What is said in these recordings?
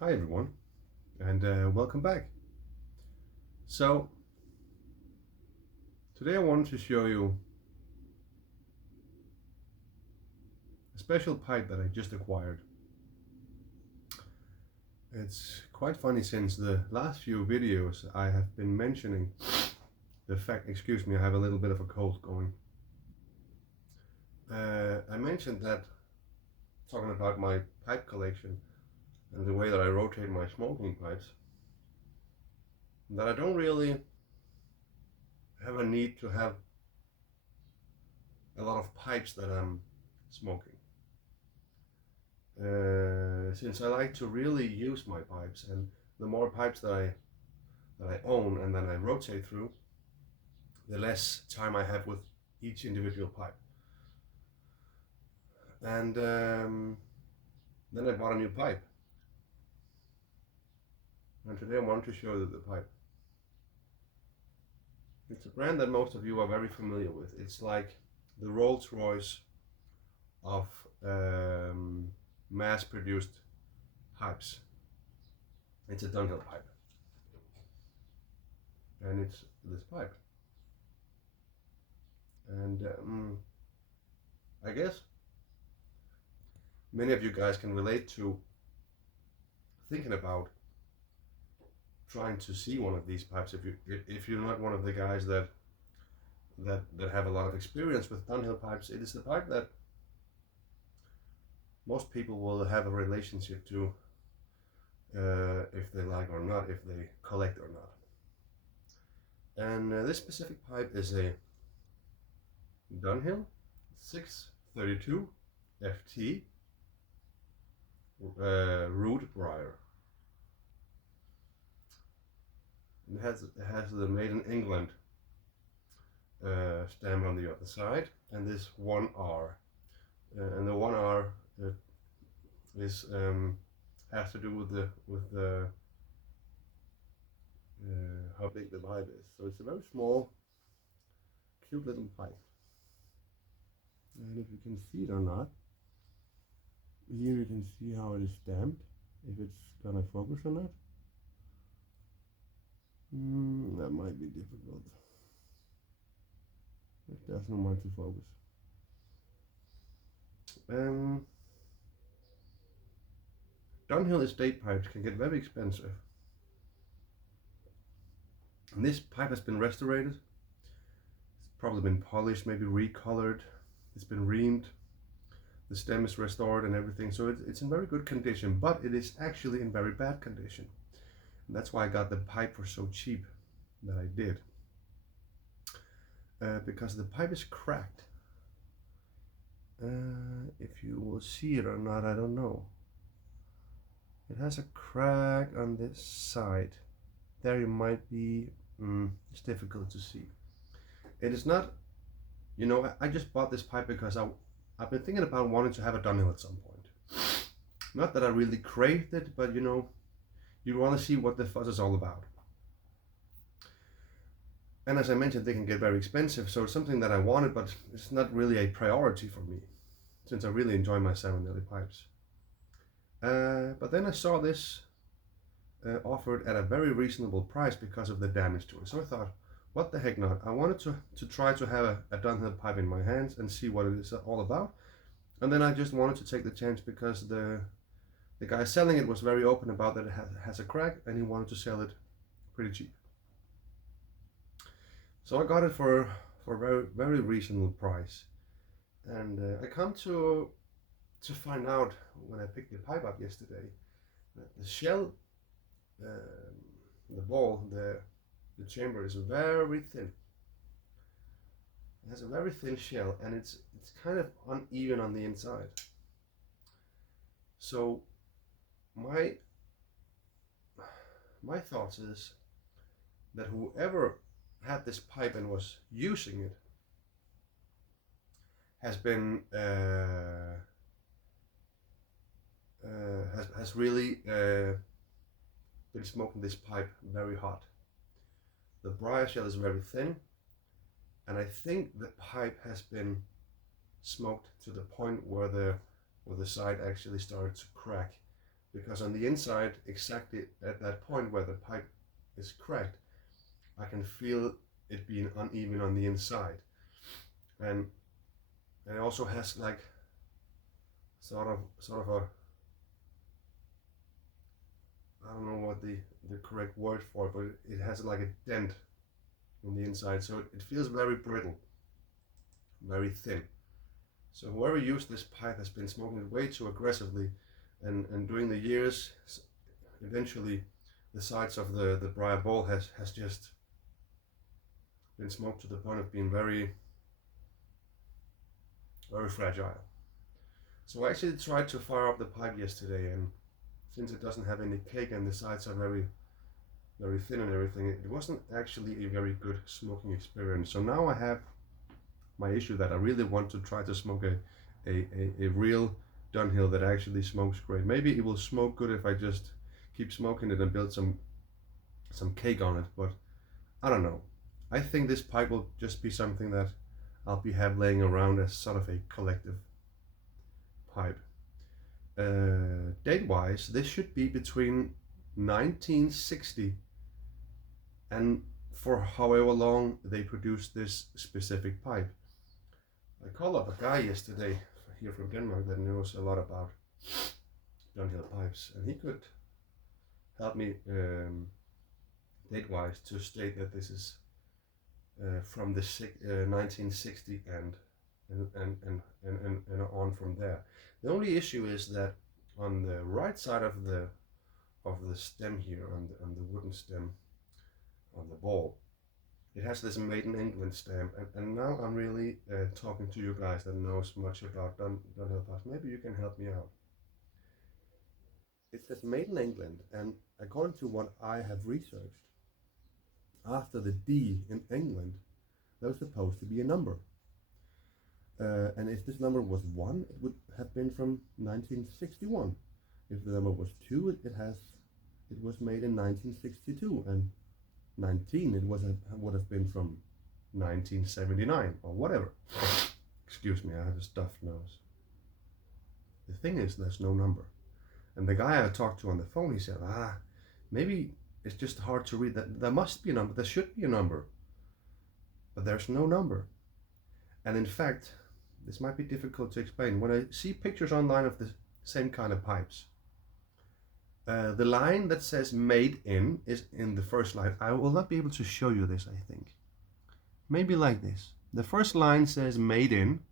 Hi everyone, and welcome back. So today I wanted to show you a special pipe that I just acquired. It's quite funny since the last few videos I have been mentioning the fact, excuse me, I have a little bit of a cold going. I mentioned that talking about my pipe collection and the way that I rotate my smoking pipes, that I don't really have a need to have a lot of pipes that I'm smoking. Since I like to really use my pipes, and the more pipes that I own and then I rotate through, the less time I have with each individual pipe. And then I bought a new pipe, and today I want to show you the pipe. It's a brand that most of you are very familiar with. It's like the Rolls-Royce of mass-produced pipes. It's a Dunhill pipe, and it's this pipe. And I guess many of you guys can relate to thinking about trying to see one of these pipes if you're not one of the guys that have a lot of experience with Dunhill pipes. It is the pipe that most people will have a relationship to, if they like or not, if they collect or not. And this specific pipe is a Dunhill 632 FT Rootbriar. It has the Made in England stamp on the other side, and this 1R, and the 1R is has to do with the how big the pipe is. So it's a very small, cute little pipe. And if you can see it or not, here you can see how it is stamped. If it's gonna focus or not. That might be difficult. It doesn't want to focus. Dunhill estate pipes can get very expensive. And this pipe has been restored. It's probably been polished, maybe recolored. It's been reamed. The stem is restored and everything. So it's in very good condition, but it is actually in very bad condition. And that's why I got the pipe for so cheap that I did. Because the pipe is cracked. If you will see it or not, I don't know. It has a crack on this side. There you might be, it's difficult to see. It is not, you know, I just bought this pipe because I've been thinking about wanting to have a Dunhill at some point. Not that I really craved it, but you know, you want to see what the fuss is all about. And as I mentioned, they can get very expensive, so it's something that I wanted, but it's not really a priority for me, since I really enjoy my 7mm pipes. But then I saw this offered at a very reasonable price because of the damage to it. So I thought, what the heck not? I wanted to try to have a Dunhill pipe in my hands and see what it is all about. And then I just wanted to take the chance because the guy selling it was very open about that it has a crack, and he wanted to sell it pretty cheap. So I got it for a very, very reasonable price. And I come to find out when I picked the pipe up yesterday that the shell, the ball, the chamber is very thin. It has a very thin shell, and it's kind of uneven on the inside. So my thoughts is that whoever had this pipe and was using it has been has really been smoking this pipe very hot. The briar shell is very thin, and I think the pipe has been smoked to the point where the side actually started to crack because on the inside, exactly at that point where the pipe is cracked, I can feel it being uneven on the inside, and it also has like sort of a, I don't know what the correct word for it, but it has like a dent on the inside, so it feels very brittle, very thin. So whoever used this pipe has been smoking it way too aggressively, and during the years, eventually the sides of the briar bowl has just been smoked to the point of being very, very fragile. So I actually tried to fire up the pipe yesterday, and since it doesn't have any cake and the sides are very, very thin and everything, it wasn't actually a very good smoking experience. So now I have my issue that I really want to try to smoke a real Dunhill that actually smokes great. Maybe it will smoke good if I just keep smoking it and build some cake on it, but I don't know. I think this pipe will just be something that I'll have laying around as sort of a collective pipe. Date-wise, this should be between 1960 and for however long they produced this specific pipe. I called up a guy yesterday here from Denmark that knows a lot about Dunhill pipes, and he could help me date-wise to state that this is from the 1960 and on from there. The only issue is that on the right side of the stem here, on the wooden stem on the ball, it has this Made in England stamp, and now I'm really talking to you guys that knows much about Dunhill pipes. Maybe you can help me out. It says Made in England, and according to what I have researched, after the D in England, there was supposed to be a number. And if this number was 1, it would have been from 1961. If the number was 2, it was made in 1962, and 19 would have been from 1979 or whatever. Excuse me, I have a stuffed nose. The thing is, there's no number. And the guy I talked to on the phone, he said, maybe it's just hard to read. That there must be a number, there should be a number, but there's no number. And in fact, this might be difficult to explain. When I see pictures online of the same kind of pipes, the line that says made in is in the first line. I will not be able to show you this, I think. Maybe like this. The first line says made in,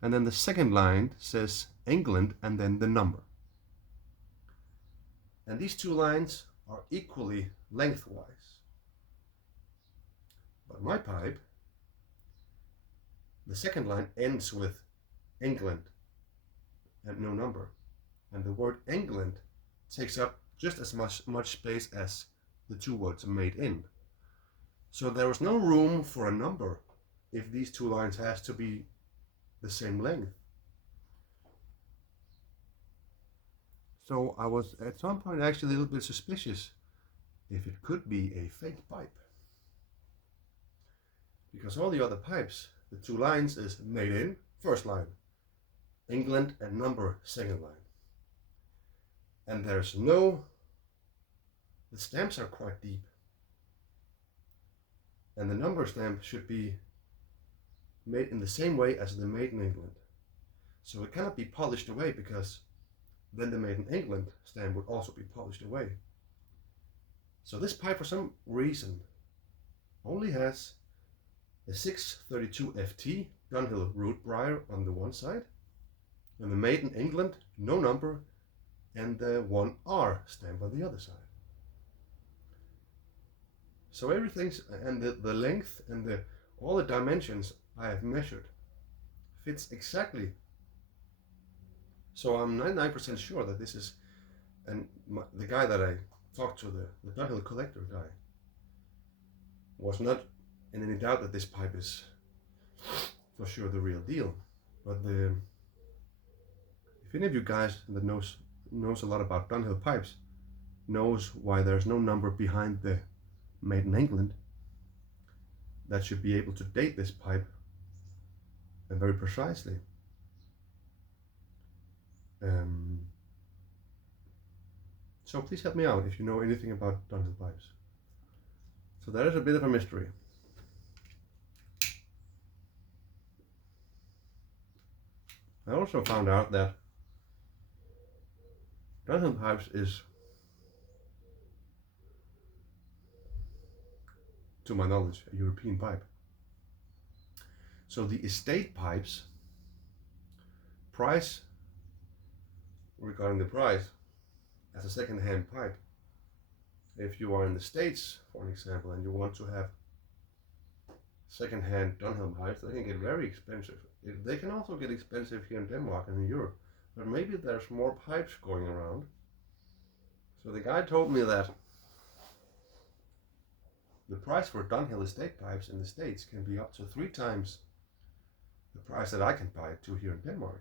and then the second line says England, and then the number. And these two lines are equally lengthwise. But my pipe, the second line ends with England and no number. And the word England takes up just as much space as the two words made in. So there was no room for a number if these two lines has to be the same length. So I was at some point actually a little bit suspicious if it could be a fake pipe. Because all the other pipes, the two lines is made in, first line, England and number, second line. And there's no, the stamps are quite deep. And the number stamp should be made in the same way as the Made in England. So it cannot be polished away, because then the Made in England stamp would also be polished away. So this pipe for some reason only has a 632 FT Dunhill Rootbriar on the one side, and the Made in England, no number, and the 1R stamp on the other side. So everything's, and the length and all the dimensions I have measured fits exactly. So I'm 99% sure that this is, and the guy that I talked to, the Dunhill collector guy, was not in any doubt that this pipe is for sure the real deal. But if any of you guys that knows a lot about Dunhill pipes knows why there's no number behind the Made in England, that should be able to date this pipe very precisely. So please help me out if you know anything about Dunhill pipes. So that is a bit of a mystery. I also found out that Dunhill pipes is, to my knowledge, a European pipe. So the estate pipes, price, regarding the price, as a second-hand pipe, if you are in the States, for an example, and you want to have second-hand Dunhill pipes, they can get very expensive. They can also get expensive here in Denmark and in Europe, but maybe there's more pipes going around. So the guy told me that the price for Dunhill estate pipes in the States can be up to 3 times the price that I can buy it to here in Denmark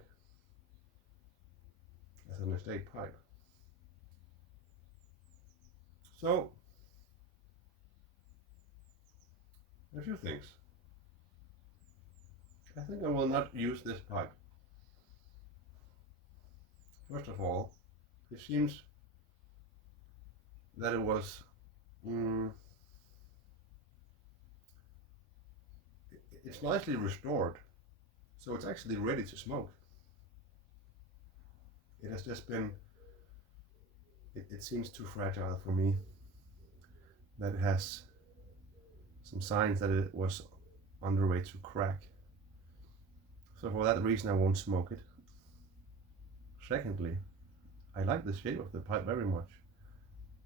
as an estate pipe. So, a few things. I think I will not use this pipe. First of all, it seems that it was it's nicely restored, so it's actually ready to smoke. It has just been, it seems too fragile for me, that it has some signs that it was on the way to crack. So for that reason I won't smoke it. Secondly, I like the shape of the pipe very much.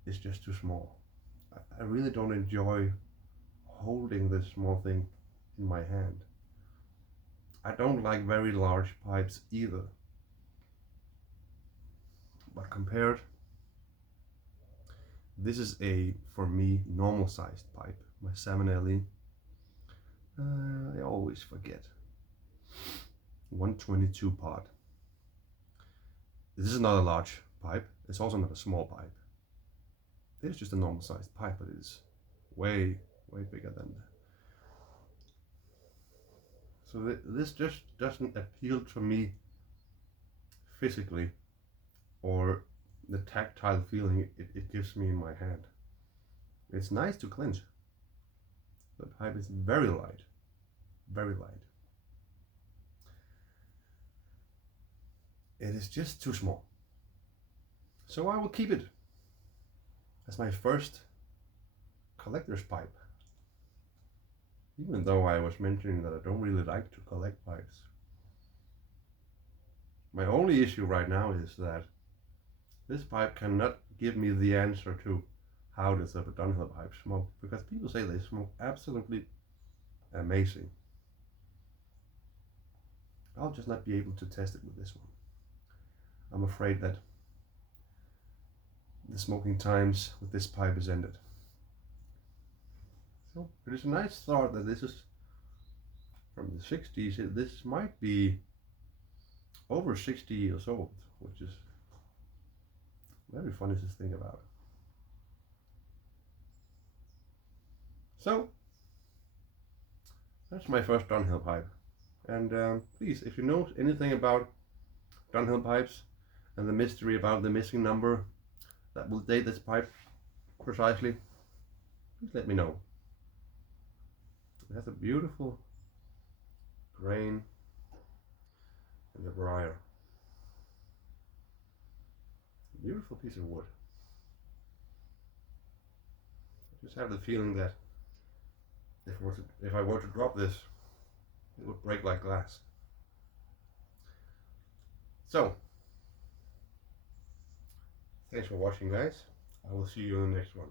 It's just too small. I really don't enjoy holding this small thing in my hand. I don't like very large pipes either. But compared, this is a, for me, normal sized pipe. My salmonelli, I always forget. 122 pot. This is not a large pipe. It's also not a small pipe. It is just a normal sized pipe, but it is way bigger than that. So this just doesn't appeal to me physically, or the tactile feeling it gives me in my hand. It's nice to clench. The pipe is very light, very light. It is just too small. So I will keep it as my first collector's pipe. Even though I was mentioning that I don't really like to collect pipes. My only issue right now is that this pipe cannot give me the answer to how does a Dunhill pipe smoke, because people say they smoke absolutely amazing. I'll just not be able to test it with this one. I'm afraid that the smoking times with this pipe is ended. So it is a nice thought that this is from the 60s. This might be over 60 years old, which is very funny to think about. So that's my first Dunhill pipe. And please, if you know anything about Dunhill pipes and the mystery about the missing number that will date this pipe precisely, please let me know. It has a beautiful grain and the briar. Beautiful piece of wood. I just have the feeling that if I were to drop this, it would break like glass. So, thanks for watching, guys. I will see you in the next one.